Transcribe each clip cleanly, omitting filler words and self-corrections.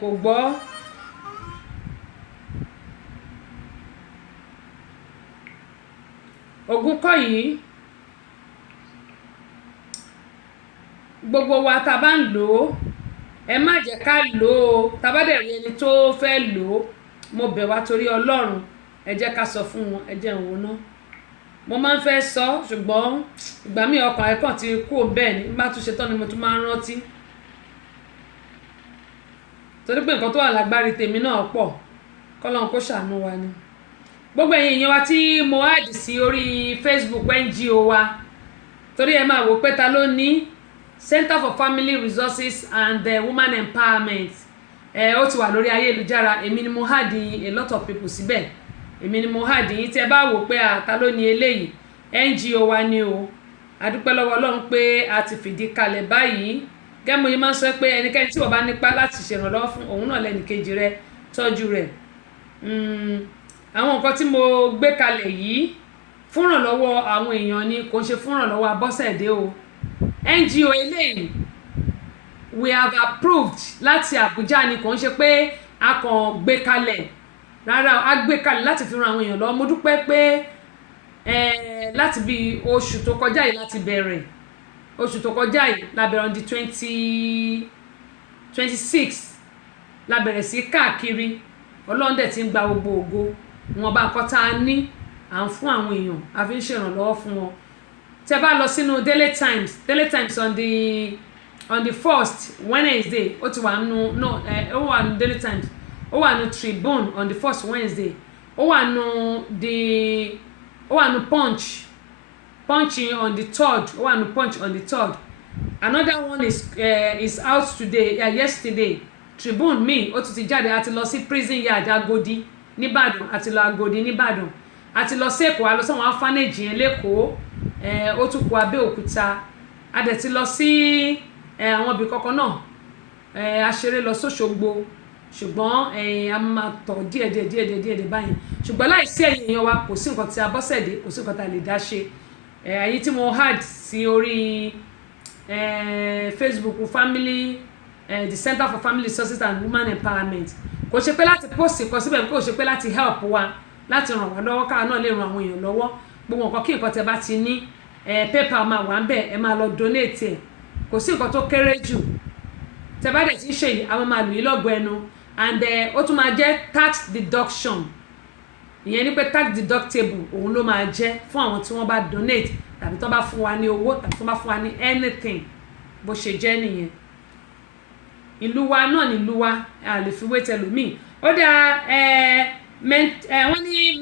kò gbọ́ ogun kọ́ yìí gbogbo wa tá a bá ń lò ó ẹ má jẹ́ ká lò ó tá a bá dẹ̀ rí ẹni tó fẹ́ lò ó mo bẹ̀ wá torí Ọlọ́run ẹ jẹ́ ká sọ fún wọn ẹ jẹ́ ìwọ̀n náà mo máa ń fẹ́ sọ ṣùgbọ́n ìgbà míì ọkàn ẹ̀ kàn ti kú bẹ́ẹ̀ ni bá tún ṣe tán ni mo tún máa ń rántí torí pé nǹkan tó wà lágbárí tèmi náà pọ̀ kọ́lọ́n kó ṣàánú wa ni gbogbo ẹ̀yin èèyàn wa tí mo add sí orí Facebook NGO wa torí ẹ máa wò pé ta ló ní Center for Family Resources and Women Empowerment ó ti wà lórí ayélujára èmi ni mo add a lot of people síbẹ̀ èmi ni mo add yín tí ẹ bá wò pé ta ló ní eléyìí NGO wa ni o adúpẹ́ lọ́wọ́ Ọlọ́run pé a ti fìdí kalẹ̀ báyìí gẹ́gẹ́ yìí máa ń sọ pé ẹnikẹ́ni tí wọ́n bá nípa láti ṣèrànlọ́wọ́ fún òun náà lẹ́nìkejì rẹ tọ́jú rẹ̀ àwọn nǹkan tí mo gbé kalẹ̀ yìí fúnrànlọ́wọ́ àwọn èèyàn ni kò ń ṣe fúnrànlọ́wọ́ Abọ́sẹ̀dé o NGO eléyìí we have approved láti Àbújá ni kò ń ṣe pé a kàn gbé kalẹ̀ rárá a gbé kalẹ̀ láti fi ran àwọn èèyàn lọ́wọ́ mo dúpẹ́ pé láti bí oṣù tó kọjá yìí láti bẹ̀rẹ̀ oṣù tó kọjá yìí la bẹ̀rẹ̀ on the 26 la bẹ̀rẹ̀ sí káàkiri Ọlọ́run dẹ̀ ti ń gba gbogbo ògo wọn bá nǹkan tá a ní à ń fún àwọn èèyàn a fi ń ṣèrànlọ́wọ́ fún wọn tẹ́ bá lọ sínú Daily Times on the 1st Wednesday ó ti wà nù ó wà nù Daily Times ó wà nù Tribune on the 1st Wednesday ó wà nù Punch on the 3rd ó wà nù Punch on the 3rd another one is out today yesterday Tribune mi ó tún ti jáde àti lọ sí prison yard Agodi nìbàdàn àti lọ Agodi nìbàdàn àti lọ sí Èkó àlọ sọ́wọ́n afánèjì yẹn lẹ́kọ̀ọ́ ó tún kù Abẹ́òkúta a dẹ̀ ti lọ sí àwọn ibì kọ̀ọ̀kan náà aṣeré lọ sóṣogbo ṣùgbọ́n a máa tọ̀ díẹ̀ báyìí ṣùgbọ́n láìsí ẹ̀yin èèyàn wa kò sí nǹkan tí Abọ́sẹ̀dé kò sí nǹkan tá a lè dá ṣe èyí tí mo add sí orí Facebook family the Center for Family Resources and Women Empowerment kò ṣe pé láti post nǹkan síbẹ̀ kò ṣe pé láti help wa láti ràn wá lọ́wọ́ káà náà lè ran àwọn èèyàn lọ́wọ́ gbogbo nǹkan kí nǹkan tẹ́ bá ti ní PayPal máa wà ń bẹ̀ ẹ máa lọ donate ẹ̀ kò sí nǹkan tó kéré jù tẹ́ bá dẹ̀ ti ń ṣe yìí àwọn máa lù yín lọ́gọ̀ ẹnu and ó tún máa jẹ́ tax deduction ìyẹn ni pé tax deductible òun ló máa jẹ́ fún àwọn tí wọ́n bá donate tàbí tó bá fún wa ní owó tàbí tó bá fún wa ní anything bó ṣe jẹ́ nìyẹn ìlú wa náà ní ìlú wa a lè fi wé tẹlòmíì ó dáa wọ́n ní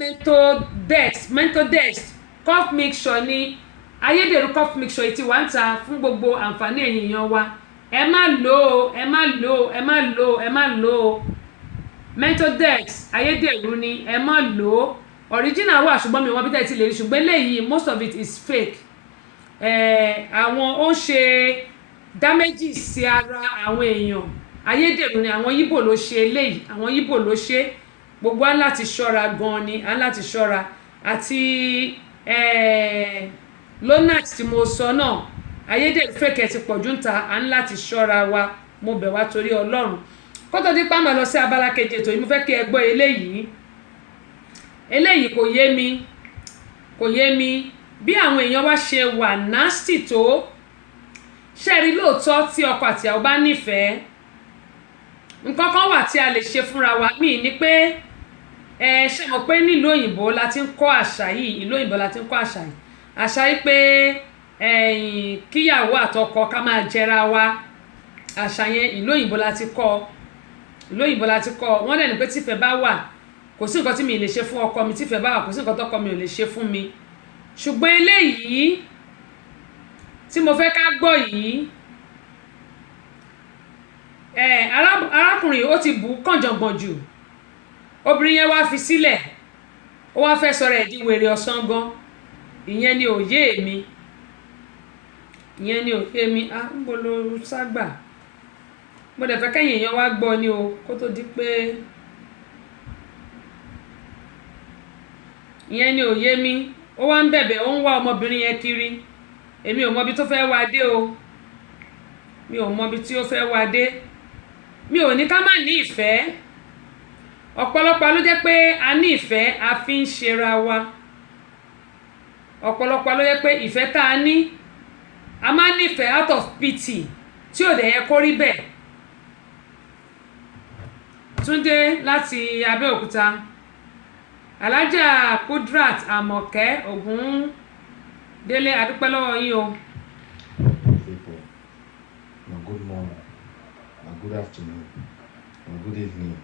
mental desk cough mixture ní ayédèrú cough mixture yìí ti wà ń ta fún gbogbo àǹfààní ẹ̀yin èèyàn wa ẹ má lò ó mental desk ayédèrú ni ẹ má lò ó original wà ṣùgbọ́n mi wọ́n bí tẹ́ ti lè rí ṣùgbọ́n eléyìí most of it is fake àwọn ó ń ṣe damages sí ara àwọn èèyàn ayédèrú ni àwọn Yíbò ló ṣe eléyìí àwọn Yíbò ló ṣe gbogbo á láti ṣọ́ra gan ni á láti ṣọ́ra àti lonart tí mo sọ náà ayédèrú fèkè ti pọ̀jù ń ta á láti ṣọ́ra wa mo bẹ̀ wá torí Ọlọ́run kó tó di pàmò lọ sí abala kejì ètò yìí mo fẹ́ kí ẹ gbọ́ eléyìí kò yé mi bí àwọn èèyàn wá ṣe wà nasty tó ṣẹ́rí lóòótọ́ tí ọkọ àti ìyàwó bá nífẹ̀ẹ́ nǹkan kan wà tí a lè ṣe fúnra wa míì ní pé ṣe mọ̀ pé nílùú òyìnbó la ti ń kọ́ àṣà yìí àṣà yìí pé kíyàwó àtọkọ ká máa jẹra wa àṣà yẹn ìlú òyìnbó la ti kọ́ wọ́n dẹ̀ ní pé tífẹ̀ bá wà kò sí nǹkan tí mi lè ṣe fún ọkọ mi tífẹ̀ bá wà kò sí nǹkan tọkọ mi ò lè ṣe fún mi ṣùgbọ́n eléyìí tí mo fẹ́ ká gbọ́ yìí arákùnrin ó ti bù kànjọ̀gbọ̀n jù obìnrin yẹn wá fi sílẹ̀ ó wá fẹ́ sọ̀rọ̀ ẹ̀ di wèrè ọ̀sán gan ìyẹn ni òye mi ń bolo ságbà mo dẹ̀ fẹ́ kẹ́yìn èèyàn wá gbọ́ ni o kó tó di pé ìyẹn ni òye mi ó wá ń bẹ̀bẹ̀ ó ń wá ọmọbìnrin yẹn kiri èmi ò mọbi tó fẹ́ wá dé o mi ò mọbi tí ó fẹ́ wá dé mi ò ní ká má ní ìfẹ́ ọ̀pọ̀lọpọ̀ ló jẹ́ pé a ní ìfẹ́ a fi ń ṣera wa ọ̀pọ̀lọpọ̀ ló jẹ́ pé ìfẹ́ tá a ní a máa ń nífẹ̀ẹ́ out of pity tí ò dẹ̀ yẹ kó rí bẹ́ẹ̀. Túndé láti Abẹ́òkúta Alájà Kudrat Àmọ̀kẹ́ Ògúndélé adúpẹ́ lọ́wọ́ yín o. People, good morning, good afternoon, good evening.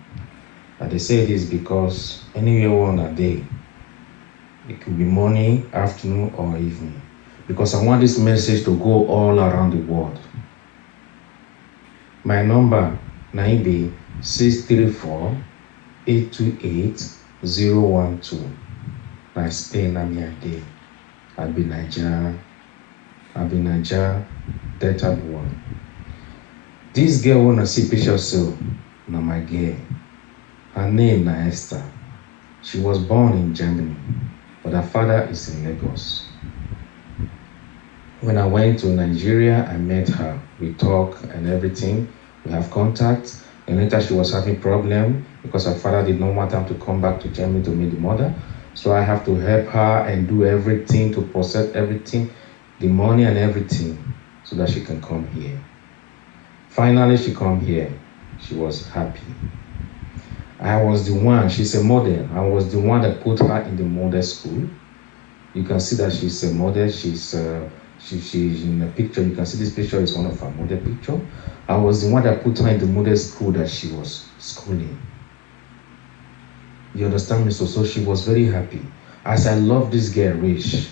And they say this because anywhere on a day, it could be morning, afternoon, or evening. Because I want this message to go all around the world. My number, 634-828-012. My Spain, I'm here. I'll be Nigeria, Delta one. This girl wanna see picture so, na my girl. Her name na Esther. She was born in Germany, but her father is in Lagos. When I went to Nigeria, I met her. We talk and everything. We have contact. And later she was having problem because her father did not want her to come back to Germany to meet the mother. So I have to help her and do everything to process everything, the money and everything, so that she can come here. Finally, she come here. She was happy. I was the one, she's a model. I was the one that put her in the model school. You can see that she's a model. She's in the picture. You can see this picture is one of her model picture. I was the one that put her in the model school that she was schooling. You understand me? So she was very happy. As I love this girl, Rich,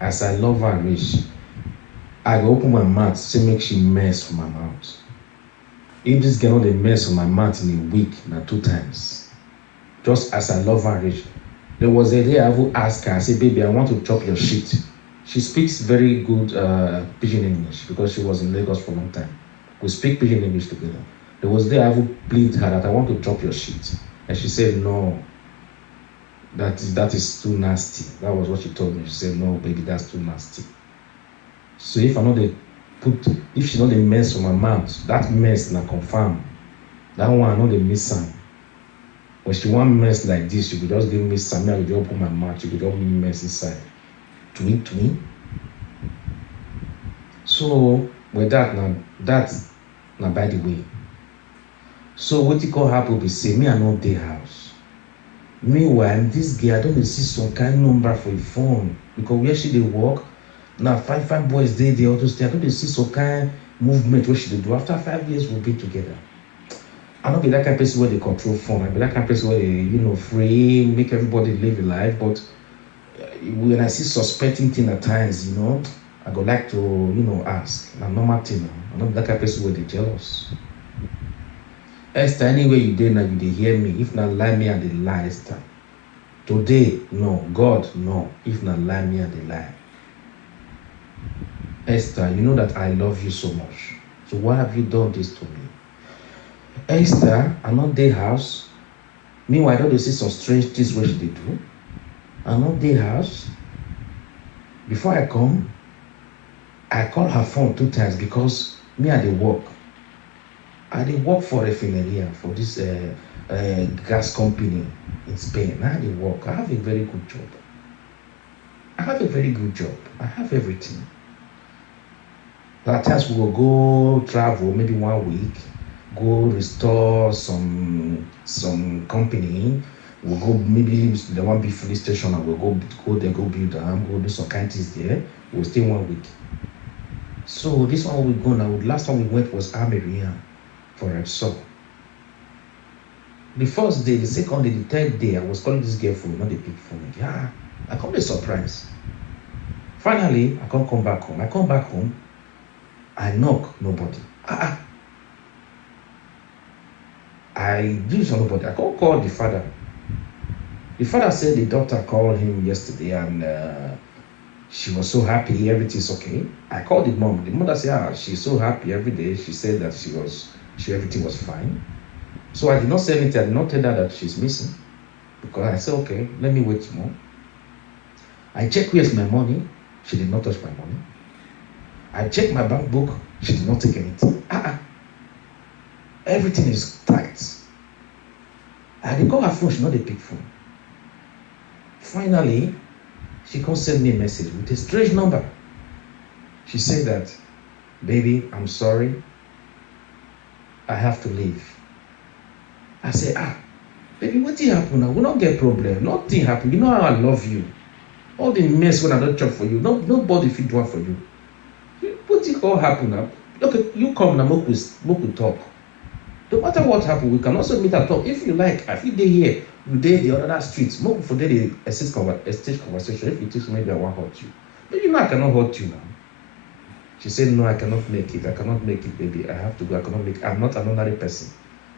as I love her, Rich, I go open my mouth to make she mess for my mouth. If this girl not mess on my mouth in a week, not 2 times. Just as I love her, Rich. There was a day I would ask her, I said, baby, I want to chop your shit. She speaks very good Pidgin English because she was in Lagos for a long time. We speak Pidgin English together. There was a day I would plead her that I want to chop your shit. And she said, no, that is too nasty. That was what she told me. She said, no, baby, that's too nasty. So if she know the mess on my mouth, that mess na confirm. That one I know the miss am. When she want mess like this, she could just give me some. I could just open my mouth. She could just mess inside. Twin. So with that now by the way. So what you call happen be say me I know the house. Meanwhile, this girl I don't see some kind of number for a phone because where she dey work. Now, five boys, they also stay. I don't see some kind of movement what she do. After 5 years, we'll be together. I don't be that kind of person where they control phone. I be that kind of person where they, free, make everybody live a life. But when I see suspecting thing at times, I go like to, ask. Na normal thing. I'm not that kind of person where they jealous. Esther, anyway you did now, you dey hear me. If not lie me and they lie, Esther. Today, no. God, no. If not lie me and they lie. Esther, you know that I love you so much. So why have you done this to me? Esther, I'm not their house. Meanwhile, I don't see some strange things what they do. I'm not their house. Before I come, I call her phone 2 times because me I dey work. I dey work for Refineria, for this gas company in Spain. I dey work. I have a very good job. I have everything. At times we will go travel, maybe 1 week, go restore some company. We'll go maybe the one big police station and we'll go there, go build them, go do some kind of things there. We'll stay 1 week. So this one we go now. Last time we went was Ameria for Repsol. The first day, the second day, the third day, I was calling this girl phone, not the pick phone. Yeah, I come be surprised. Finally, I can't come back home. I come back home. I knock, nobody. I do some nobody. I can't call the father. The father said the doctor called him yesterday and she was so happy, everything's okay. I called the mom. The mother said, she's so happy every day. She said that everything was fine. So I did not say anything. I did not tell her that she's missing. Because I said, okay, let me wait more. I checked where's my money. She did not touch my money. I checked my bank book. She did not take anything. Everything is tight. I dey call her phone, she no dey pick phone. Finally, she come send me a message with a strange number. She said that, baby, I'm sorry. I have to leave. I say, baby, wetin happen now? We don't get problem. Nothing happen. You know how I love you. All the mess when I don't chop for you, nobody fit do it for you. Wetin all happen now? Okay, you come now, make we talk. No matter what happen, we can also meet and talk. If you like, I fit dey here, you dey the other street. Make we for dey the exchange conversation. If you think maybe I wan hurt you, but you know I cannot hurt you now. She said, no, I cannot make it. I cannot make it, baby. I have to go. I cannot make it. I'm not an ordinary person.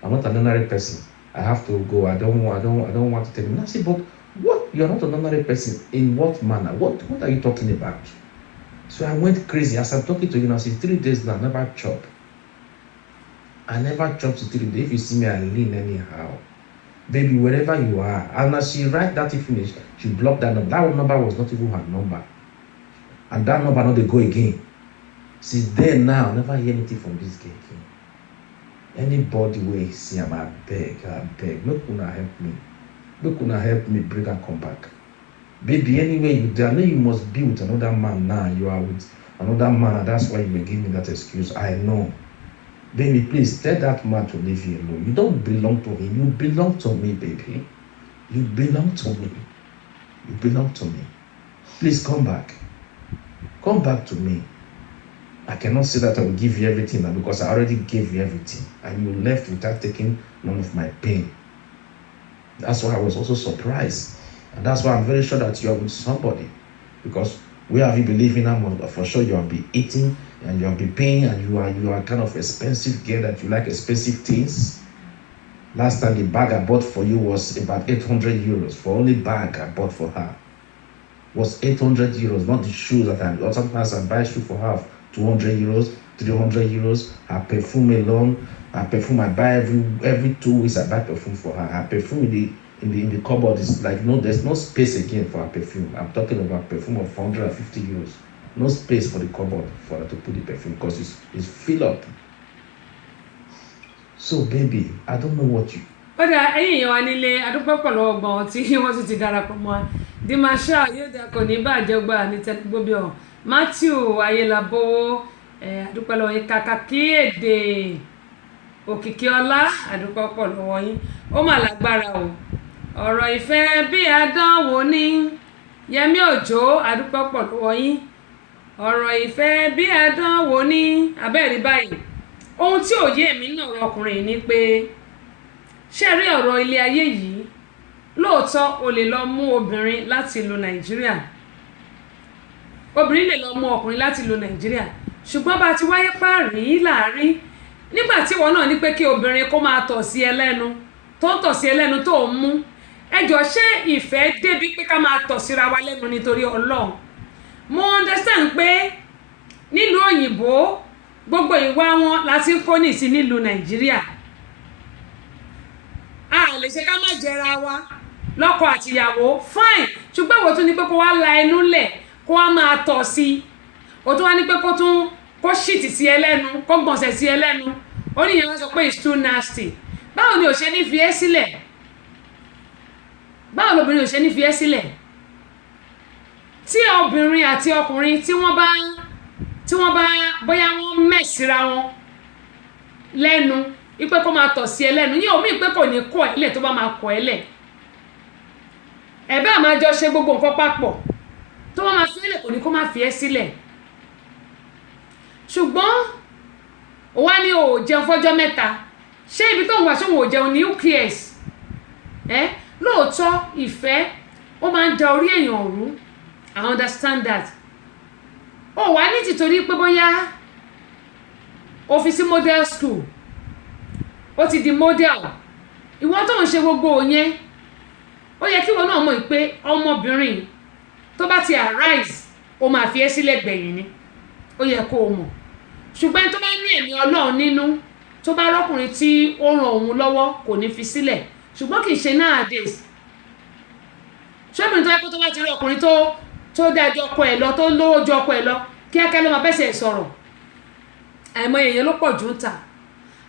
I'm not an ordinary person. I have to go. I don't want to tell you. I said, but what? You're not an ordinary person. In what manner? What are you talking about? So I went crazy. As I'm talking to you now, since 3 days now, I never chop. I never chop to 3 days. If you see me, I lean anyhow. Baby, wherever you are. And as she write that finish, she blocked that number. That number was not even her number. And that number not they go again. Since then now, I never hear anything from this girl again. Anybody wey see am, I beg, make una help me. Make una help me bring her come back. Baby, anyway you there, I know you must be with another man now. You are with another man, and that's why you may give me that excuse. I know. Baby, please tell that man to leave you alone. You don't belong to him. You belong to me, baby. You belong to me. You belong to me. Please come back. Come back to me. I cannot say that I will give you everything now because I already gave you everything and you left without taking none of my pain. That's why I was also surprised. And that's why I'm very sure that you are with somebody, because where have you been living now? For sure you have been eating and you have been paying, and you are kind of expensive girl that you like expensive things. Last time the bag I bought for you was about 800 euros. For only bag I bought for her was 800 euros, not the shoes that or sometimes I buy shoe for her 200 euros, 300 euros. Her perfume alone, her perfume I buy every 2 weeks. I buy perfume for her. Her perfume in the cupboard is like, no, there's no space again for her perfume. I'm talking about perfume of 450 euros. No space for the cupboard for her to put the perfume because it's filled up. So baby, I don't know what you. Ó dà ẹ̀yin èèyàn wa nílé adúpẹ́ pẹ̀lú ọgbọ̀n tí wọ́n tún ti darapọ̀ mọ́ wa. Dimasha yóò dà kò ní bàjẹ́ gbà ní tẹ́tígbóbí ọ̀. Matthew Ayélabówó adúpẹ́ lọ́wọ́ yín. Kàkàkí èdè òkìkí ọlá adúpẹ́ pọ̀ lọ́wọ́ yín. Ó mà lágbára o. Ọ̀rọ̀ ìfẹ́ bí àdánwò ní Yẹmí Òjó adúpẹ́ pọ̀ lọ́wọ́ yín. Ọ̀rọ̀ ìfẹ́ bí àdánwò ní abẹ́rí báyìí. Ohun tí ò yé mi náà ọkùnrin ni pé ṣé rí ọ̀rọ̀ ilé ayé yìí lóòótọ́ o lè lọ mú obìnrin láti ìlú Nàìjíríà. Obìnrin lè lọ mú ọkùnrin láti ìlú Nàìjíríà. Ṣùgbọ́n bá ti wáyé páàrí láàrin nígbà tí ìwọ náà ní pé kí obìnrin kó máa tọ̀ sí ẹlẹ́nu tó ń tọ̀ sí ẹlẹ́nu tó ń mú. Ẹjọ́ ṣé ìfẹ́ débi pé ká máa tọ̀ síra wa lẹ́nu nítorí Ọlọ́run. Mo understand pé nílùú òyìnbó gbogbo ìwà wọn láti ń kó nìsí nílùú Nàìjíríà. A lè ṣe ká má jẹra wa lọ́kọ àtìyàwó fine, ṣùgbọ́n ìwọ tún ní pé kó wá la ẹnu lẹ̀ kó wá máa tọ̀ sí. Ó tún wá ní pé kó ṣìtì sí ẹlẹ́nu, kó gbọ̀nsẹ̀ sí ẹlẹ́nu. Ó ní ìyẹn wọ́n sọ pé it's too nasty. Báwo ni ò ṣe ní fi ẹ́ sílẹ̀? Báwo lobìnrin ò ṣe ní fi ẹ́ sílẹ̀? Tí obìnrin àti ọkùnrin tí wọ́n bá bóyá wọ́n mẹ́sìra wọn lẹ́nu wípé kó máa tọ̀ sí ẹlẹ́nu, yíò mí pé kò ní kọ̀ ẹ́lẹ̀ tó bá máa kọ̀ ẹ́lẹ̀. Ẹ̀bẹ́ àmà jọ ṣe gbogbo nǹkan papọ̀ tó bá máa fi ẹ́lẹ̀ kò ní kó máa fi ẹ́ sílẹ̀. Ṣùgbọ́n ó wá ní o jẹun fọ́jọ́ mẹ́ta. Ṣé ibi tó ń wà ṣóhun ò jẹun ní UPS? Lóòótọ́ ìfẹ́ ó máa ń da orí èèyàn rú. I understand that. Ó wá ní tìtorí pé bóyá ó fi sí model school, ó ti di model. Ìwọ tó ń ṣe gbogbo yẹn, ó yẹ kí ìwọ náà mọ̀ pé ọmọbìnrin tó bá ti arise ó máa fi ẹ́ sílẹ̀ gbẹ̀yìn ni. Ó yẹ kó o mọ̀. Ṣùgbọ́n tó bá ní ẹ̀mí Ọlọ́run nínú, tó bá rọ́kùnrin tí ó ràn òun lọ́wọ́ kò ní fi sílẹ̀. Ṣùgbọ́n kì í ṣe nowadays. Ṣọ́bìnrin tó yẹ kó tó bá ti rí ọkùnrin tó dájọ́ ọkọ ẹ̀ lọ, tó lówó ju ọkọ ẹ̀ lọ, kíákíá ló máa bẹ́sẹ̀ sọ̀rọ̀. Àìmọ̀ èèyàn ló pọ̀ jù ń tà.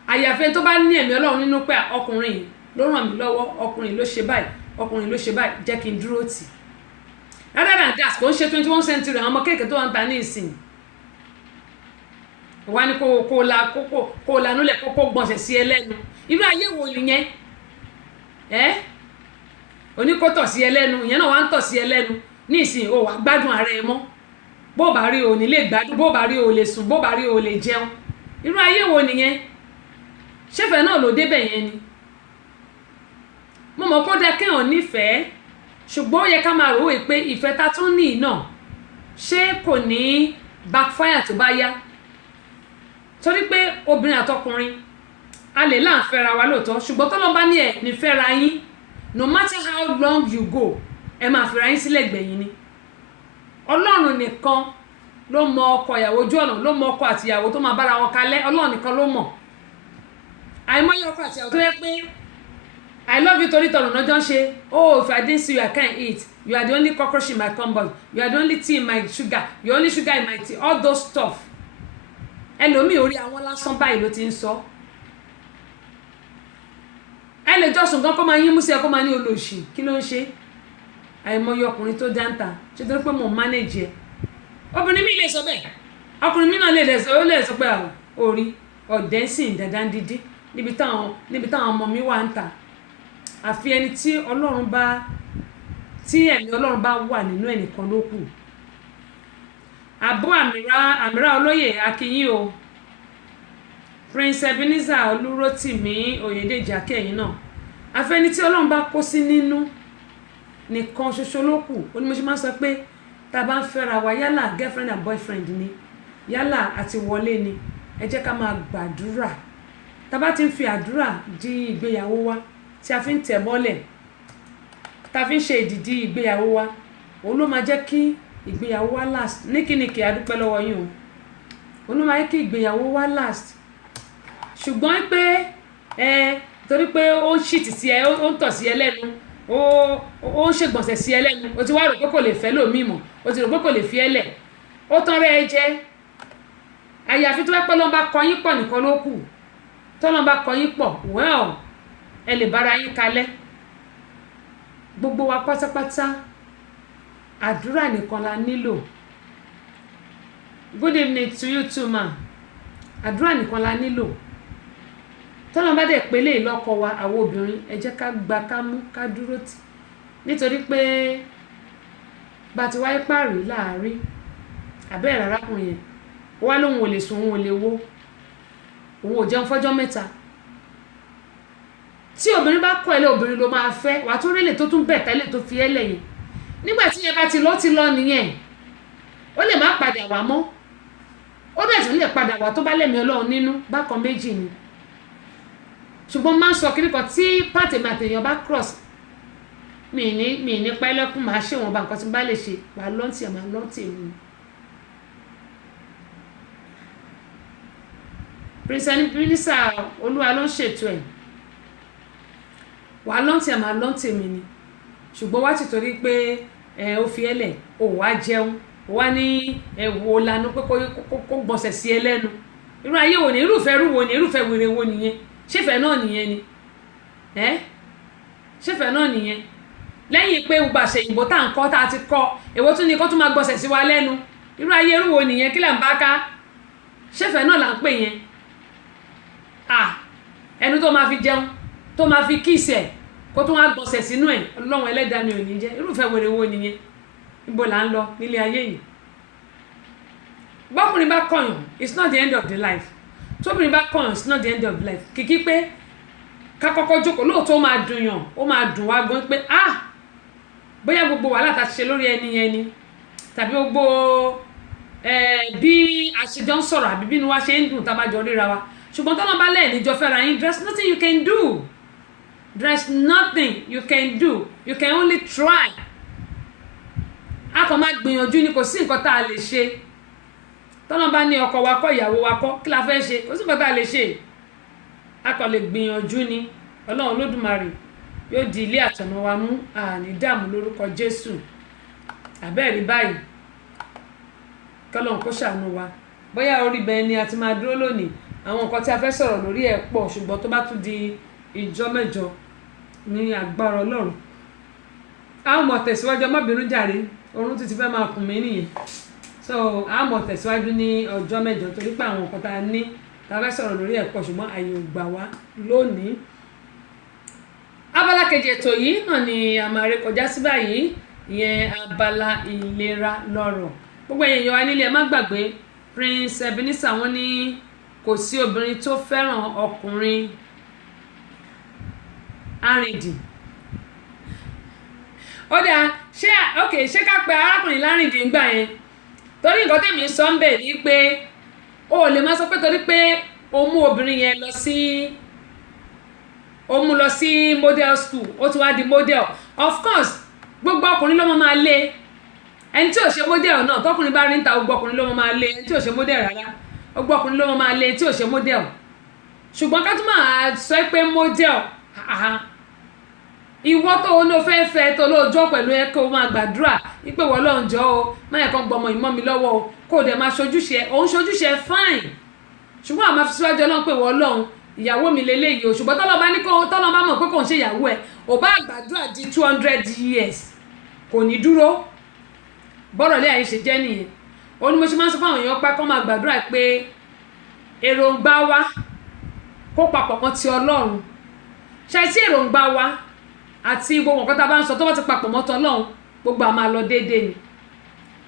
àyàfẹ́ tó bá ní ẹ̀mí Ọlọ́run nínú pé ọkùnrin ló ràn mí lọ́wọ́, ọkùnrin ló ṣe báyìí, ọkùnrin ló ṣe báyìí, jẹ́ kí n dúró tì. Rather than that, kò ń ṣe 21st century àwọn ọmọ kéèké tó wà ń ta ní ìsìn wá ní kó lanúlẹ̀ kó gbọ̀nsẹ̀ sí ẹlẹ́nu. Irú ayé wo nìyẹn? Oníkótọ̀ sí ẹlẹ́nu, ìyẹn náà wá ń tọ̀ sí ẹlẹ́nu ní ìsìn. O wà gbádùn ara ẹ mọ́, bó bá rí o ní lè gbádùn, bó bá rí o lè sùn, bó bá rí o lè jẹun. Irú ayé wo nìyẹn? Ṣéfẹ̀ náà ló débẹ̀ yẹn ni? Mo mọ̀ kó dá kéèyàn nífẹ̀ẹ́, ṣùgbọ́n ó yẹ ká máa rò wí pé ìfẹ́ ta tún ní náà ṣé kò ní backfire tó bá yá. Torí pé obìnrin àtọkùnrin a lè láǹfẹ́ra wa lóòótọ́, ṣùgbọ́n tọ́lọ́ bá ní ẹ̀ nífẹ̀ẹ́ra yín, no matter how long you go, ẹ máa fẹ́ra yín sílẹ̀ gbẹ̀yìn ni. Ọlọ́run nìkan ló mọ ọkọ ìyàwó ojú ọ̀nà, ló mọ ọkọ àti ìyàwó tó máa bára wọn kalẹ̀. Ọlọ́run nìkan ló mọ̀. Àìmọye ọkọ àti ìyàwó tó yẹ pé I love you torí tọrùn náà jọ ń ṣe. Oh, if I didn't see you, I can't eat. You are the only cockroach in my cupboard. You are the only tea in my sugar. You are only sugar in my tea. All those stuff. Ẹlòmíì orí àwọn lásán báyìí ló ti ń sọ. Ẹ lè jọ́sùn gan kó máa yín mú sí ẹ kó máa ní olóòṣì. Kí ló ń ṣe? Àìmọye ọkùnrin tó dáńtà ṣe torí pé mò ń manage ẹ. Obìnrin mi lè sọ bẹ́ẹ̀. Ọkùnrin mi náà lè sọ pé orí ọ̀dẹ́sìn dandan dídí níbi táwọn ọmọ mi wà ń ta. Àfi ẹni tí ẹ̀mí Ọlọ́run bá wà nínú ẹnìkan ló kù. Àbú Àmìrá Olóyè akínyìn o. Prince Ebenezer Olúrótìmí Oyèdèjì akẹ́yìn náà. Àfi ẹni tí Ọlọ́run bá kó sí nínú nìkan ṣoṣo ló kù. Ó ní mo ṣe máa ń sọ pé tá a bá ń fẹ́ra wa yálà girlfriend and boyfriend ni, yálà àti wọlé ni, ẹ jẹ́ ká máa gbàdúrà. Tá a bá ti ń fi àdúrà di ìgbéyàwó wa, tí a fi ń tẹ̀ mọ́lẹ̀, tá a fi ń ṣe ìdìdí ìgbéyàwó wa, òun ló máa jẹ́ kí ìgbéyàwó wa last. Níkíníkì adúpẹ́ lọ́wọ́ yín o. Òun ló máa jẹ́ kí ìgbéyàwó wa last. Ṣùgbọ́n pé torí pé ó ń ṣìtì sí ẹ, ó ń tọ̀ sí ẹ lẹ́nu, ó ń ṣègbọ̀nsẹ̀ sí ẹ lẹ́nu, o ti wá rò pé kò lè fẹ́ lòmíì mọ́, o ti rò pé kò lè fi ẹ lẹ̀, ó tán rẹ́ ẹ jẹ́. Àyàfi tó bá pẹ́ lọ́nba kọyín pọ̀ nìkan ló kù. Tọ́lọ́nba kọyín pọ̀, well, ẹ lè bára yín kalẹ̀. Gbogbo wa pátápátá àdúrà nìkan la nílò. Good evening to you too, ma. Àdúrà nìkan la nílò. Tọ́lọ́nba dẹ̀ pé lè lọ́kọ wa àwọn obìnrin, ẹ jẹ́ ká gba ká mú ká dúró tì. Nítorí pé bá ti wáyé pààrí láàárín àbẹ́rẹ́ arákùnrin yẹn, ó wá lóhun ò lè sùn, òun ò lè wo, òun ò jẹun fọ́jọ́ mẹ́ta. Tí obìnrin bá kọ̀ ẹ́lẹ̀ obìnrin ló máa fẹ́, wà tó rélè tó tún bẹ̀ tẹ́lẹ̀ tó fi ẹ́lẹ̀ yẹn. Nígbà tí yẹn bá ti lọ nìyẹn, ó lè má padà wá mọ́. Ó dẹ̀ tún lè padà wá tó bá lẹ́mìí Ọlọ́run nínú, bákan méjì ni. Ṣùgbọ́n máa ń sọ kíní kan tí pàtẹ́mì àtẹ̀yàn bá cross, mi ní pẹ́lẹ́kùn máa ṣe wọn bá nǹkan tí bá lè ṣe, wà lọ́ntì àmà lọ́ntì mi. Prince Ebenezer Olúwa ló ń ṣètò ẹ̀. Wà lọ́ntì àmà lọ́ntì mi ni. Ṣùgbọ́n wá ti torí pé ó fi ẹlẹ̀, ó wá jẹun, ó wá ní ẹ̀wò lanu pé kó gbọ̀nsẹ̀ sí ẹ lẹ́nu. Irú ayé wo ni, irúfẹ́ irú wo ni, irúfẹ́ wèrè wo nìyẹn? Ṣéfẹ̀ náà nìyẹn ni? Ṣéfẹ̀ náà nìyẹn? Lẹ́yìn pé gbogbo àṣẹyìnbó tá à ń kọ́ tá a ti kọ́, èwo tún ni kó tún máa gbọ̀nsẹ̀ sí wa lẹ́nu? Irú ayé irú wo nìyẹn? Kí là ń bá ká? Ṣéfẹ̀ náà là ń pè yẹn? Ẹnu tó máa fi jẹun, tó máa fi kíìsẹ̀, kó tún wá gbọ̀nsẹ̀ sínú ẹ̀, Ọlọ́run ẹlẹ́dàá mi ò ní jẹ́. Irúfẹ́ wèrè wo nìyẹn? Níbo là ń lọ nílé ayé yìí? Bọ́kùnrin bá kọ̀yàn, it's not the end of the life. Tóbìnrin bá kọ̀yàn, it's not the end of life. Kìkì pé ká kọ́kọ́ jókòó, lóòótọ́ ó máa dùn yàn, ó máa dùn wá gan pé bóyá gbogbo wàhálà tá a ṣe lórí ẹni yẹn ni, tàbí gbogbo bí a ṣe jọ ń sọ̀rọ̀ àbí bínú wa ṣe ń dùn tá a bá jọ ríra wa. Ṣùgbọ́n tọ́lọ́ bá lẹ́ẹ̀ níjọ fẹ́ra yín, there's nothing you can do. There's nothing you can do. You can only try. A kàn máa gbìyànjú ni, kò sí nǹkan tá a lè ṣe. Tọ́lọ́ bá ní ọkọ wa kọ́, ìyàwó wa kọ́, kí la fẹ́ ṣe? Kò sí nǹkan tá a lè ṣe. A kàn lè gbìyànjú ni. Ọlọ́run Olódùmarè yóò di ilé àtọ̀nà wa mú, àní dààmú lórúkọ Jésù. Àbẹ́ẹ̀rí báyìí. Kọ́lọ́run kó ṣàánú wa. Bóyá orí bẹ́ẹ̀ ni a ti máa dúró lónìí. àwọn nǹkan tí a fẹ́ sọ̀rọ̀ lórí ẹ̀ pọ̀ ṣùgbọ́n tó bá tún di ìjọ mẹ́jọ ní agbára Ọlọ́run a mọ̀ tẹ̀síwájú ọmọbìnrin jàre oorun ti fẹ́ máa kùn mí nìyẹn so a mọ̀ tẹ̀síwájú ní ọjọ́ mẹ́jọ torí pé àwọn nǹkan tá a ní tá a fẹ́ sọ̀rọ̀ lórí ẹ̀ pọ̀ ṣùgbọ́n àyè ò gbà wá lónìí. Abala kejì ètò yìí náà ni a máa rí kọjá sí báyìí ìyẹn abala ìlera lọ́rọ̀ gbogbo èèyàn wa nílé ẹ má gbàgbé Prince Ebenezer wọ́n ní kò sí obìnrin tó fẹ́ràn ọkùnrin arìndì ó dáa ṣé ká pe arákùnrin lárìndì ń gbà yẹn torí nǹkan tèmi sọ ń bẹ̀ ni pé o ò lè má sọ pé torí pé o mú obìnrin yẹn lọ sí model school ó ti wá di model of course gbogbo ọkùnrin ló máa lé ẹni tí ò ṣe model náà tọkùnrin bá rí níta gbogbo ọkùnrin ló máa lé ẹni tí ò ṣe model rárá gbogbo ọkùnrin ló máa lé ẹni tí ò ṣe model ṣùgbọ́n ká tún máa sọ pé model ìwọ tó o ní o fẹ́ tó lóòjọ́ pẹ̀lú ẹ kó o máa gbàdúrà wípé wọ́n lọ́n jọ o máyà kan gbọmọ ìmọ̀ mi lọ́wọ́ o kó o dẹ̀ máa ṣojúṣe òun ṣojúṣe fine ṣùgbọ́n àmọ́ fi síwájú ọlọ́run pé wọ́n lọ́n ìyàwó mi lélẹ́yìí o ṣùgbọ́n tọ́lọ́ bá mọ̀ pé kò ń ṣe ìyàwó ẹ̀ ò bá gbàdúrà di 200 years kò ní dúró bọ́rọ̀ lé àyè ṣe jẹ́ nìyẹn ó ní mo ṣe máa ń sọ fáwọn èèyàn pé kó máa gbàdúrà pé èròǹgbà wa kó papọ̀ mọ́ ti ọlọ́run ṣe tí èròǹgbà wa àti gbogbo nǹkan tá a bá ń sọ tó bá ti papọ̀ mọ́ tọlọ́run gbogbo àmà lọ déédéé ni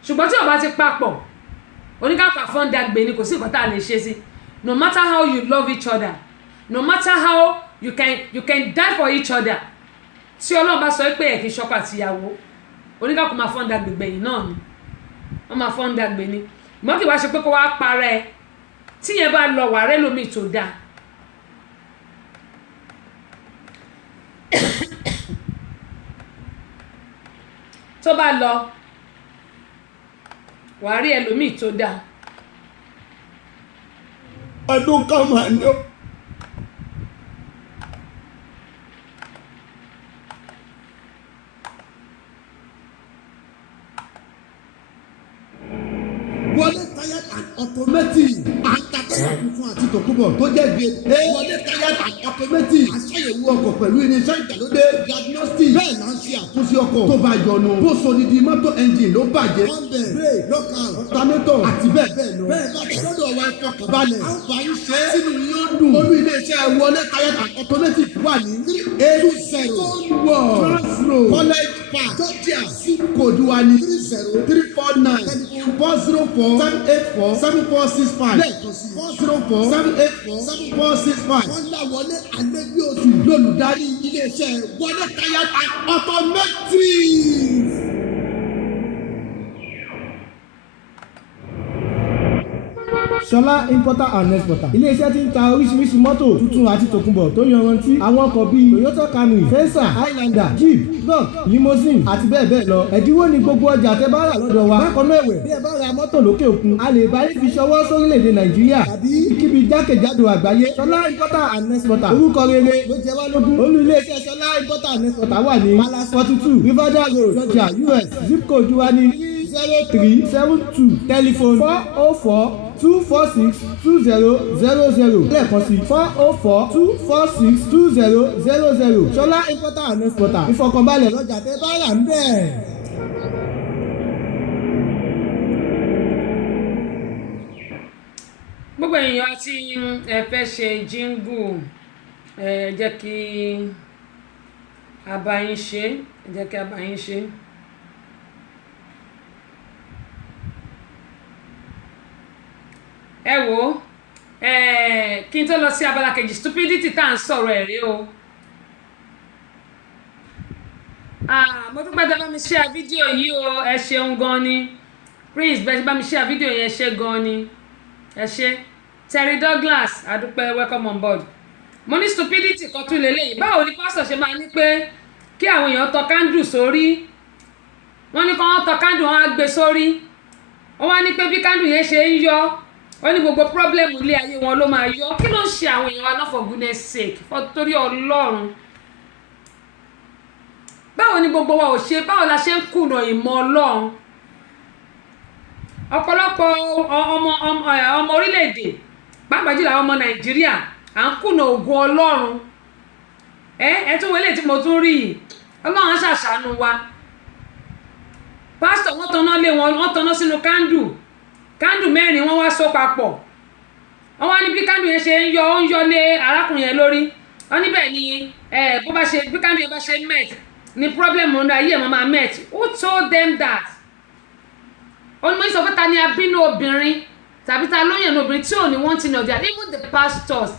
ṣùgbọ́n tí ó bá ti papọ̀ oníkàpà fọ́ndà gbé ni kò sí nǹkan tá a lè ṣe sí no matter how you love each other no matter how you can die for each other tí ọlọ́run bá sọ pé ẹ̀ kì í ṣọkọ àtìyàwó oníkàpà máa fọ́ndà gbègbè yìí náà ni wọ́n máa fọ́ndà gbé ni ìmọ̀ kí wàá ṣe pé kó wá parẹ́ tíyẹn bá lọ wà rẹ́ lómi tó dáa tó bá lọ wàá rí ẹlòmíì tó dáa. ọdún kan máa ń lọ. Wọlé táyà automatic àtàkùn funfun àti tòkúbọ̀ tó jẹ́ gbé. Wọlé táyà automatic àṣàyẹ̀wò ọkọ̀ pẹ̀lú irinṣẹ́ ìgbàlódé diagnostic. Bẹ́ẹ̀ la ń ṣe àtúnṣe ọkọ̀ tó bá yọnu. Bó sodidi mọ́tò engine ló bàjẹ́. Bọ́m̀bẹ̀ brake local alternator àti bẹ́ẹ̀ bẹ́ẹ̀ lọ. Bẹ́ẹ̀ bá ti lọ́dọ̀ wa ẹ̀fọ́ kàbálẹ̀. A ó bá yín ṣe é sínú yóò dùn. Olú iléeṣẹ́ Wọlé táyà automatic wà ní 380 Stonewall Crossroad College Park Georgia zip code wa ní 30349 telephone 404-784-7465 lẹ́ẹ̀kan sí 404-784-7465. wọ́n lá Wọlé Àlẹ́bíoṣù lólùdarí iléeṣẹ́ Wọlé táyà automatic. Ṣọlá importer and exporter iléeṣẹ́ tí ń ta oríṣiríṣi mọ́tò tuntun àti tòkunbọ̀ tó yanrantí àwọn ọkọ̀ bíi Toyota Camry Venza Highlander Jeep truck limousine àti bẹ́ẹ̀ bẹ́ẹ̀ lọ ẹ̀dínwó ni gbogbo ọjà tẹ́ bá rà lọ́dọ̀ wa bákan náà ẹ̀wẹ̀ bí ẹ bá ra mọ́tò lókè òkun a lè bá yín fi ṣọwọ́ sórílẹ̀-èdè Nàìjíríà tàbí kíbi jákèjádò àgbáyé Ṣọlá importer and exporter orúkọ rere ló jẹ wá lógún olú iléeṣẹ́ Ṣọlá importer and exporter wà ní Palace 42 Riverdale Road Georgia US zip code wa ní 0372 telephone 404-246-2000 lẹ́ẹ̀kan sí 404-246-2000 Ṣọlá importer and exporter ìfọkànbalẹ̀ lọ́jà tẹ́ bá rà ń bẹ̀. gbogbo èèyàn tí ẹ fẹ́ ṣe jíngù ẹ jẹ́ kí a bá yín ṣe ẹ wò kí n tó lọ sí abala kejì stupidity tá à ń sọ̀rọ̀ ẹ̀ rí o mo dúpẹ́ tẹ́ bá mi share fídíò yìí o ẹ ṣeun gan ni Prince bẹ́ẹ̀ bá mi share fídíò yẹn ṣe gan ni ẹ ṣe Terry Douglas adúpẹ́ welcome on board mo ní stupidity kan tún lélẹ́yìn báwo ni pásítọ̀ ṣe máa ní pé kí àwọn èèyàn tọ kándù sórí wọ́n ní kí wọ́n tọ kándù wọn á gbé sórí wọ́n wá ní pé bí kándù yẹn ṣe ń yọ wọ́n ní gbogbo problem ilé ayé wọn ló máa yọ kí ló ń ṣe àwọn èèyàn wa náà for goodness sake torí Ọlọ́run báwo ni gbogbo wa ò ṣe báwo la ṣe ń kùnà ìmọ̀ Ọlọ́run ọ̀pọ̀lọpọ̀ ọmọ orílẹ̀-èdè pàápàá jùlọ àwọn ọmọ Nàìjíríà à ń kùnà ògo Ọlọ́run ẹ tún wọlé tí mo tún rí yìí Ọlọ́run á ṣàṣàánú wa pásítọ̀ wọ́n tanná lé wọn wọ́n tanná sínú kándù 4 wọ́n wá so papọ̀ wọ́n wá ní bí kándù yẹn ṣe ń yọ lé arákùnrin yẹn lórí wọ́n níbẹ̀ ni bó bá ṣe bí kándù yẹn bá ṣe met ni problem ọ̀nà ayé ẹ̀ máa met. Who told them that? Onímọ̀ ìsọ̀kọ́ ta ni abínú obìnrin tàbí ta lóyún ní obìnrin tí ò ní one thing or the other. Even the pastors,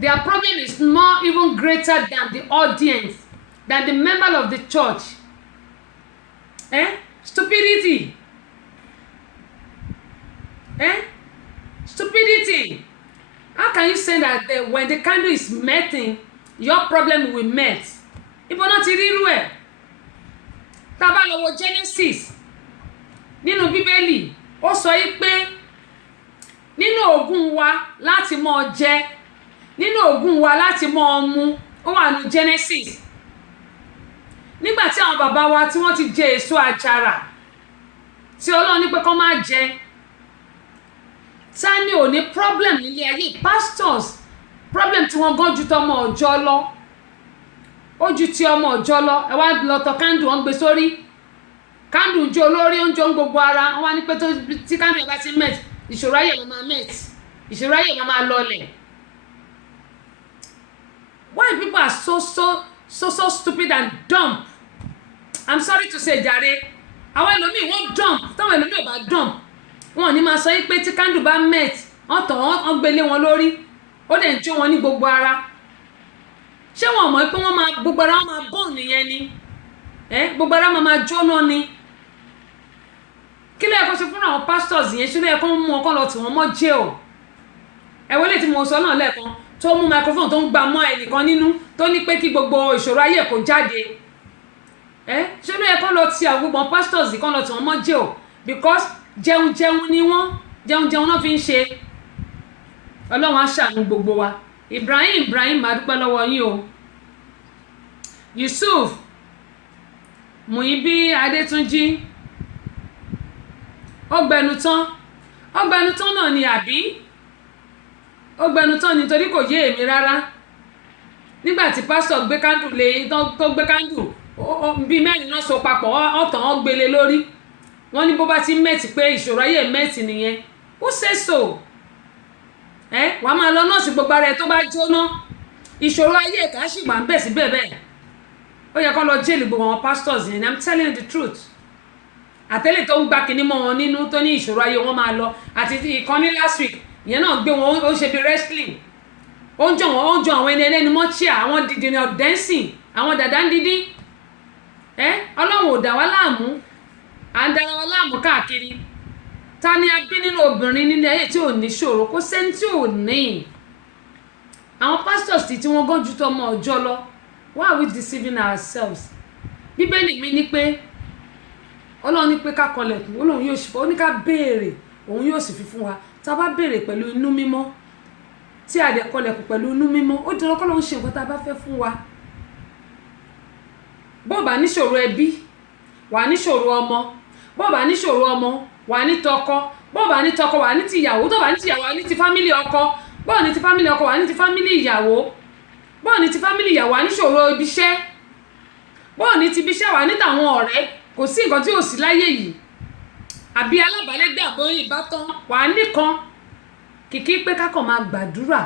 their problem is more even greater than the audience, than the member of the church. Stupidity. Stupidity. How can you say that when the candle is melting, your problem will melt? Ibo náà ti ríru ẹ̀. Tá bá lọ wo Genesis nínú Bíbélì, ó sọ yí pé nínú ogún wa láti mọ jẹ, nínú ogún wa láti mọ mu, ó wà ní Genesis. Nígbà tí àwọn bàbá wa tí wọ́n ti jẹ èso àjàrà tí Ọlọ́run ní pé kó má jẹ, ta ni ò ní problem nílé ayé? Pastors problem tí wọ́n gan ju tọmọ ọjọ́ lọ, ó ju ti ọmọ ọjọ́ lọ. Ẹ wá lọ tọ kándù wọ́n gbé sórí, kándù ń jó olórí, ó ń jó ń gbogbo ara. Wọ́n wá ní pé tí kándù yẹn bá ti met, ìṣòro ayé wọn máa met, ìṣòro ayé wọn máa lọlẹ̀. Why people are so stupid and dumb? I'm sorry to say jàre, àwọn ẹlòmíì wọ́n dumb, táwọn ẹlòmíì ò bá dumb wọn ní máa sọ yí pé tí kándù bá met wọ́n gbélé wọn lórí, ó dẹ̀ ń jó wọn ní gbogbo ara. Ṣé wọn mọ̀ pé wọ́n máa gbogbo ara wọn máa bọ́ọ̀n nìyẹn ni? Gbogbo ara máa jóná ni. Kí ló yẹ kó ṣe fún àwọn pastors yẹn? Ṣé ló yẹ kó mú ọkàn lọ tí wọ́n mọ́ jail? Ẹ wọlé tí mo sọ náà lẹ́ẹ̀kan tó mú microphone tó ń gbà mọ́ ẹnìkan nínú tó ní pé kí gbogbo ìṣòro ayé kó jáde. Ṣé ló yẹ kó lọ ti àwọn gbogbo pastors yìí kó lọ tí wọ́n mọ́ jail? Because jẹun ni wọ́n, jẹun náà fi ń ṣe. Ọlọ́run á ṣàánú gbogbo wa. Ibrahim máa dúpẹ́ lọ́wọ́ yín o. Yusuf Muyibi Adétúnjí ọgbẹnu tán náà ni àbí ọgbẹnu tán nítorí kò yé èmi rárá. Nígbà tí pásítọ̀ gbé kándù lé tó gbé kándù bíi 4 náà so papọ̀ ọ̀tàn ó gbélé lórí. Wọ́n ní bó bá ti mẹ́tì pé ìṣòro ayé mẹ́tì nìyẹn. Who says so? Wàá máa lọ nọ́ọ̀sì gbogbo ara ẹ tó bá jóná, ìṣòro ayé ẹ̀ka sì wà ń bẹ̀ sí bẹ́ẹ̀. Ó yẹ kó lọ jẹ́lì gbogbo àwọn pastors yẹn. I'm telling you the truth. Àtẹ́lẹ̀ tó ń gba kinní mọ́ wọn nínú tó ní ìṣòro ayé wọn máa lọ, àti ìkànnì last week ìyẹn náà gbé wọn ó ṣe bí wrestling, ó ń jọ àwọn ẹni ẹlẹ́ni mọ́ chair, àwọn dìdìrín dancing, àwọn dàda ń dídí. Ọlọ́run ò dá wa láàmú, à ń dára wa láàmú káàkiri. Ta ni a bí nínú obìnrin nílé ayé tí ò ní ṣòro? Kò sẹ́ni tí ò ní. Àwọn pastors tí wọ́n gán ju tọmọ ọjọ́ lọ. Why are we deceiving ourselves? Bíbélì mi ní pé Ọlọ́run ní pé ká kọlẹ̀kùn, Ọlọ́run yóò ṣí fún, ó ní ká béèrè, òun yóò sì fi fún wa. Tá bá béèrè pẹ̀lú inú mímọ́, tí a dẹ̀ kọlẹ̀kùn pẹ̀lú inú mímọ́, ó dúró k'Ọlọ́run ṣe nǹkan tá bá fẹ́ fún wa. Bó bá níṣòro ẹbí, wà níṣòro ọmọ. Bó bá níṣòro ọmọ, wà ní tọkọ. Bó bá ní tọkọ, wà ní ti ìyàwó. Tó bá ní ti ìyàwó, wà ní ti fámílì ọkọ. Bó ní ti fámílì ọkọ, wà ní ti fámílì ìyàwó. Bó ní ti fámílì ìyàwó, wà níṣòro ibiṣẹ́. Bó ní ti ibiṣẹ́, wà ní tàwọn ọ̀rẹ́. Kò sí nǹkan tí ò sí láyé yìí. Àbí alábàálẹ́gbẹ́ àbọ̀yìn ìbátan, wà nìkan. Kìkì pé ká kàn máa gbàdúrà.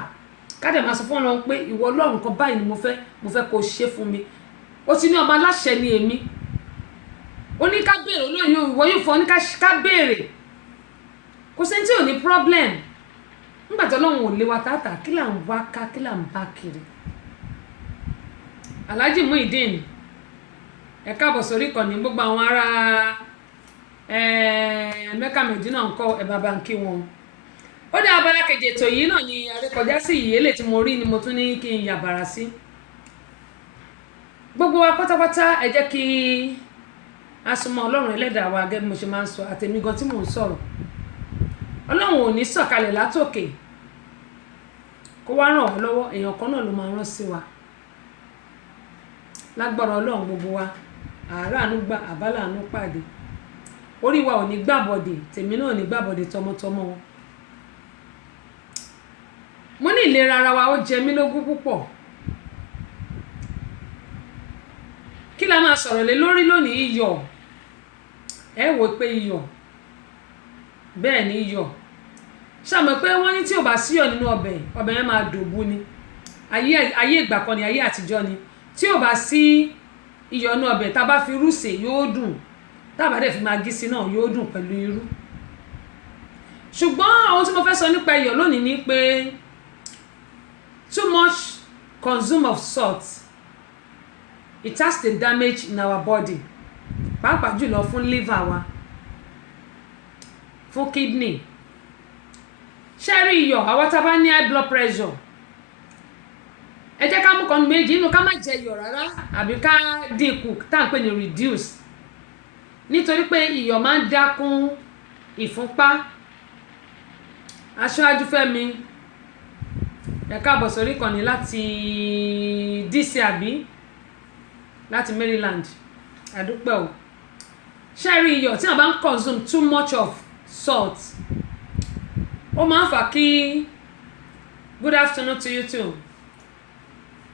Ká dẹ̀ máa sọ fún Ọlọ́run pé ìwọ Ọlọ́run kan báyìí ni mo fẹ́ kó ṣe fún mi. Ó ti ní ọmọ aláṣẹ ni èmi. Ó ní ká béèrè, olóyún ìwọ yóò fọ́ ní ká béèrè. Kò sẹ́ni tí ò ní problem. Nígbà tí Ọlọ́run ò lé wa tààtà, kí là ń wá ká, kí là ń bá kiri. Alhaji Muideen, ẹ káàbọ̀ sórí ìkànnì. Gbogbo àwọn ará Mẹ́kà Mẹ̀dínà ń kọ́ ẹ bàbá ń kí wọn. Ó dá abala kejì ètò yìí náà ni àrékọjá sí ìyélè tí mo rí ni mo tún ní kí n yàbàrà sí. Gbogbo wa pátápátá ẹ jẹ́ kí a súnmọ́ Ọlọ́run ẹlẹ́dàá wa gẹ́gẹ́ bí mo ṣe máa ń sọ, àtẹ̀mí gan tí mò ń sọ̀rọ̀. Ọlọ́run ò ní sọ̀kalẹ̀ látòkè kó wá ràn wá lọ́wọ́, èèyàn kan náà ló máa rán sí wa. Lágbára Ọlọ́run gbogbo wa, àáràánú gbà, àbálàánú pàdé. Orí wa ò ní gbàbọ̀dè, tèmi náà ò ní gbàbọ̀dè tọmọtọmọ wọn. ìlera ara wa ó jẹ mí lógún púpọ̀. Kí la máa sọ̀rọ̀ lé lórí lónìí? Iyọ̀. Ẹ wò pé iyọ̀, bẹ́ẹ̀ ni iyọ̀. Ṣàmọ̀ pé wọ́n ní tí ò bá síyọ̀ nínú ọbẹ̀ yẹn máa dòbu ni. Ayé ìgbà kan ni, ayé àtijọ́ ni. Tí ò bá sí iyọ̀ nínú ọbẹ̀, tá bá fi irú sè yóò dùn, tá bá dẹ̀ fi magí sí náà yóò dùn pẹ̀lú irú. Ṣùgbọ́n àwọn tí mo fẹ́ sọ nípa iyọ̀ lónìí ni pé too much consume of salt, it has the damage in our body, pàápàá jùlọ fún liver wa, fún kidney. Ṣé rí iyọ̀, àwọn tá bá ní high blood pressure, ẹ jẹ́ ká mú kan méjì nínú ká má jẹ iyọ̀ rárá àbí ká dínkù tá à ń pè ní reduce, nítorí pé iyọ̀ máa ń dákún ìfúnpá. Aṣáájú Fẹ́mi, ẹ káàbọ̀ sórí ìkànnì láti DC àbí láti Maryland, àdúpẹ́ o. Ṣé rí iyọ̀ tí a bá ń consume too much of salt, ó máa ń fà kí, good afternoon to you too,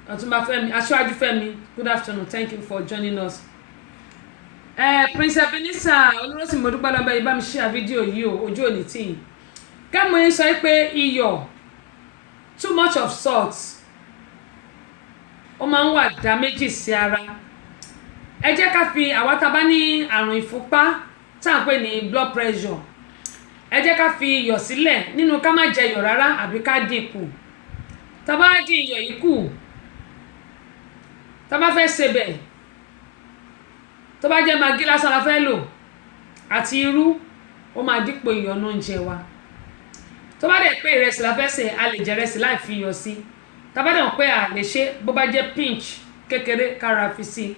Ọ̀túnba Fẹ́mi, Aṣáájú Fẹ́mi, good afternoon, thank you for joining us. Prince Ebenezer Olúrósì, mo dúpẹ́ lọ́bẹ̀ yìí bá mi share fídíò yìí o, ojú òní tì í. Kẹ́mi yín sọ pé iyọ̀, too much of salt, ó máa ń wà dá méjì sí ara. Ẹ jẹ́ ká fi àwa tá bá ní àrùn ìfúnpá tá à ń pè ní blood pressure, ẹ jẹ́ ká fi iyọ̀ sílẹ̀ nínú ká má jẹ iyọ̀ rárá àbí ká dínkù. Tá bá dín iyọ̀ yìí kù, tá bá fẹ́ sebẹ̀, tó bá jẹ́ magí lásán la fẹ́ lò àti irú, ó máa dípò iyọ̀ nínú oúnjẹ wa. Tó bá dẹ̀ pé ìrẹsì la fẹ́ sè, a lè jẹ ìrẹsì láì fi iyọ̀ sí. Tá bá dẹ̀ mọ̀ pé a lè ṣe, bó bá jẹ́ pinch kékeré kára fi sí.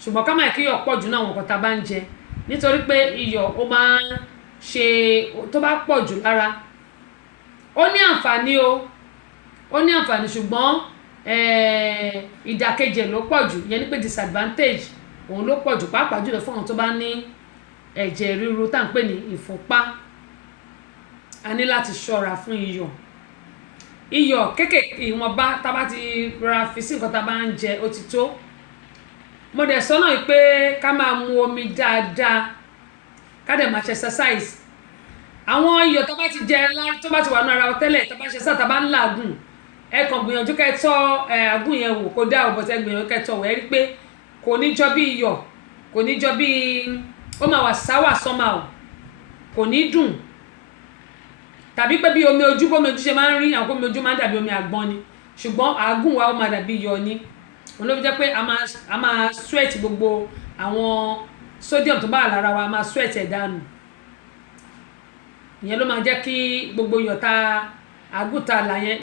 Ṣùgbọ́n ká má kí iyọ̀ pọ̀ jù náà àwọn nǹkan tá bá ń jẹ, nítorí pé iyọ̀ ó máa ń ṣe, tó bá pọ̀ jù lára, ó ní àǹfààní o, ó ní àǹfààní, ṣùgbọ́n ìdàkejì ló pọ̀ jù, yẹn ni pé disadvantage òun ló pọ̀ jù, pàápàá jùlọ fún àwọn tó bá ní ẹ̀jẹ̀ ríru tá à ń pè ní ìfúnpá. A ní láti ṣọ́ra fún iyọ̀. Iyọ̀ kéékèèké ìwọ̀nba tá bá ti ra fi sí nǹkan tá bá ń jẹ ó ti tó. Mo dẹ̀ sọ náà pé ká máa mu omi dáadáa, ká dẹ̀ máa ṣe exercise. Àwọn iyọ̀ tó bá ti jẹ tó bá ti wà nínú ara wa tẹ́lẹ̀, tó bá ṣe sáà tá bá ń làágùn, ẹ kàn gbìyànjú kẹ́ tọ́ àgùn yẹn wò kó dá ò, bọ́tẹ́ gbìyànjú kẹ́ tọ́ wò, ẹ rí pé kò ní jọ bí iyọ̀, kò ní jọ bí, ó máa wà sáwà somehow, kò ní dùn. Tàbí pé bí omi ojú, bómi ojú ṣe máa ń rí, àwọn omi ojú máa ń dàbí omi àgbọn ni, ṣùgbọ́n àgùn wa ó máa dàbí iyọ̀ ni. Òun ló fi jẹ́ pé a máa sweat gbogbo àwọn sodium tó bá wà lára wa, a máa sweat ẹ̀ dànù. Ìyẹn ló máa jẹ́ kí gbogbo iyọ̀ ta àgùn ta là yẹn